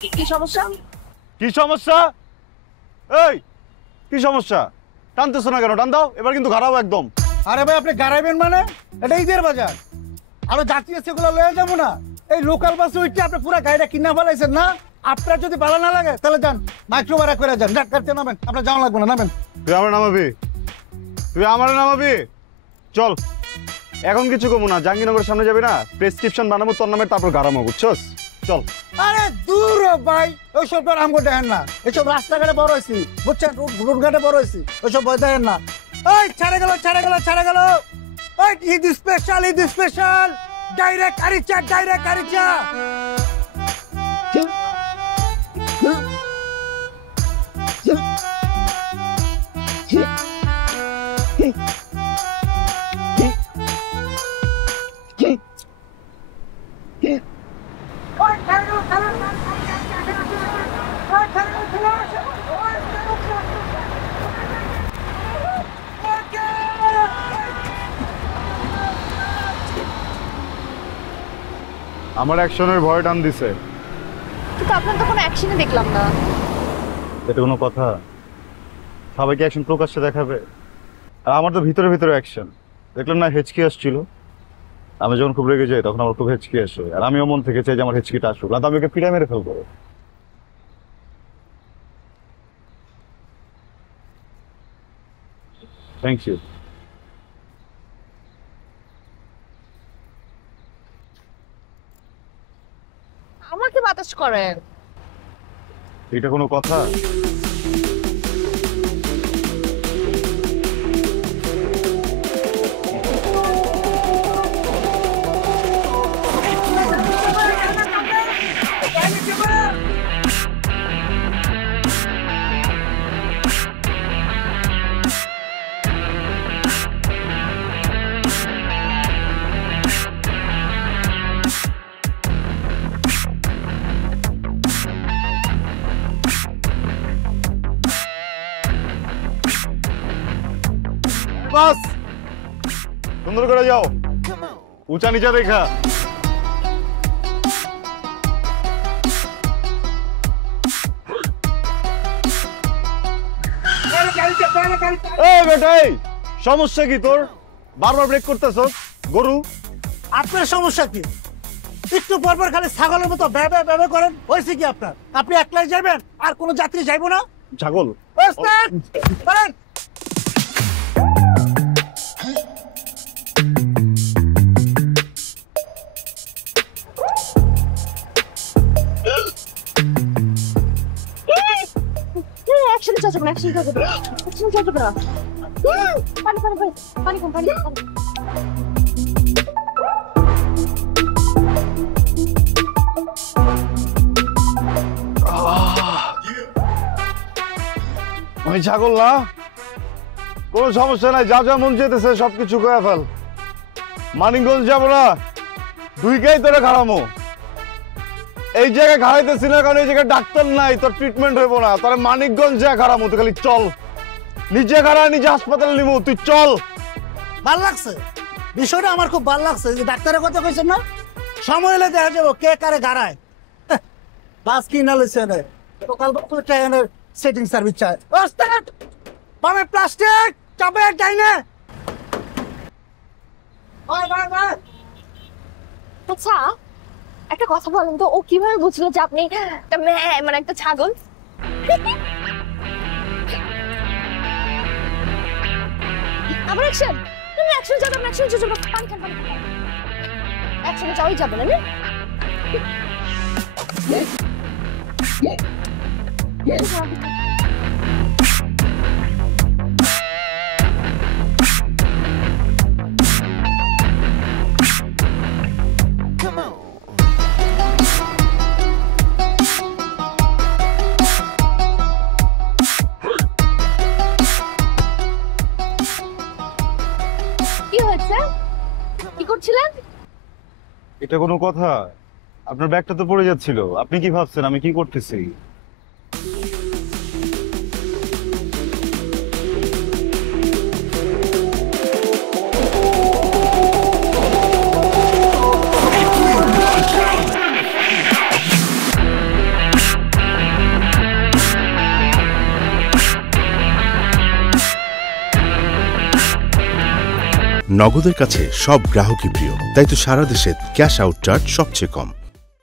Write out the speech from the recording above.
কি সমস্যা? কি সমস্যা? এই কি সমস্যা? টানতেছো না কেন? টান দাও, এবার কিন্তু গাড়াবো একদম। আরে ভাই আপনি গাড়াইবেন মানে? এটা ঈদের বাজার, আরো যাত্রী আছে, এগুলো লয়ে যাবো না। এই লোকাল বাসে উঠতে আপনি পুরো গাড়িটা কিনা ফেলাইছেন না। আপনার যদি ভালো না লাগে তাহলে যান, মাইক্রো ভাড়া করে যান, গাড়িতে নামেন। আপনার যাওয়া লাগবে না, নামেন। তুই আমার নামাবি? তুই আমার নামাবি? চল, এখন কিছু কমু না, জাহাঙ্গীরনগরের সামনে যাবি না, প্রেসক্রিপশন বানাবো তোর নামে, তারপর গাড়ামো, বুঝছস? চল। আরে দূর ভাই, ওইসব তো আমগো দেখেন না। এইসব রাস্তাঘাটে বড় হয়েছি, বুঝছেন, রোডঘাটে বড় হয়েছি, ওইসব ভয় দেখেন না। ওই ছেড়ে গেল, ছেড়ে গেল, ছেড়ে গেল। ওই Eid special, Eid special, direct Aricha, direct Aricha. আমার অ্যাকশনের ভয় টান দিছে। কিন্তু আপনার তো কোনো অ্যাকশনই দেখলাম না। এটা কোনো কথা? সবাইকে অ্যাকশন প্রকাশ্যে দেখাবে, আর আমার তো ভিতরে ভিতরে অ্যাকশন। দেখলাম না হেঁচকি আসছিল, আমি যখন খুব রেগে যাই তখন আমার খুব হেঁচকি আসে, আর আমিও মন থেকে চাই যে আমার হেঁচকিটা আসুক, না তো আমি ওকে পিড়া মেরে ফেলবো। Thank you. আমাকে বাতাস করেন। এটা কোনো কথা? বাস, সুন্দর করে যাও, উঁচা নিচা দেখা। এই বেটাই, সমস্যা কি তোর? বারবার ব্রেক করতেছস গরু। আপনার সমস্যা কি? একটু পরপর খালি ছাগলের মতো ব্যাবে ব্যাবে করেন, হয়েছে কি আপনার? আপনি একলাই যাবেন, আর কোনো যাত্রী যাইবো না? ছাগল। ওস্তাদ, করেন। অ্যাকশন চাচা, অ্যাকশন চাচা, অ্যাকশন চাচা। পানি পানি পানি পানি কম, পানি কম। আমি ছাগল না, কোনো সমস্যা নাই, যা যা মন চেতেছে সবকিছু করে ফেল। মানিকগঞ্জ যাবো না, দুই গাই তোরা খাড়ামো। এই জায়গায় খাড়াইতেছি না কারণ এই জায়গায় ডাক্তার নাই, তোর ট্রিটমেন্ট হইব না। তোর মানিকগঞ্জ যা খাড়ামো, তুই খালি চল। নিজে খাড়া, নিজে হাসপাতালে নিবো, তুই চল। ভাল লাগছে বিষয়টা, আমার খুব ভাল লাগছে যে ডাক্তারের কথা কইছেন না। সময় হলে দেখা যাবো কে কারে গাড়ায়। বাস কিনা লইছে রে, সকাল ট্রেনের সেটিং সার্ভিস চায়। ওস্তাদ, বামে প্লাস্টিক চাপে যাই না। আচ্ছা, একটা কথা বলেন তো, ও কিভাবে বুঝলো যে আপনি একটা মানে একটা ছাগল? আবার অ্যাকশন, তুমি অ্যাকশন যাবেন, অ্যাকশন যাবেন, পানি খান, পানি খান। অ্যাকশনে যাওয়াই যাবে না। কি হয়েছে? কি করছিলেন? এটা কোনো কথা? আপনার ব্যাগটা তো পড়ে যাচ্ছিল, আপনি কি ভাবছেন আমি কি করতেছি? নগদের কাছে সব গ্রাহকই প্রিয়, তাই তো সারা দেশে ক্যাশ আউট চার্জ সবচেয়ে কম।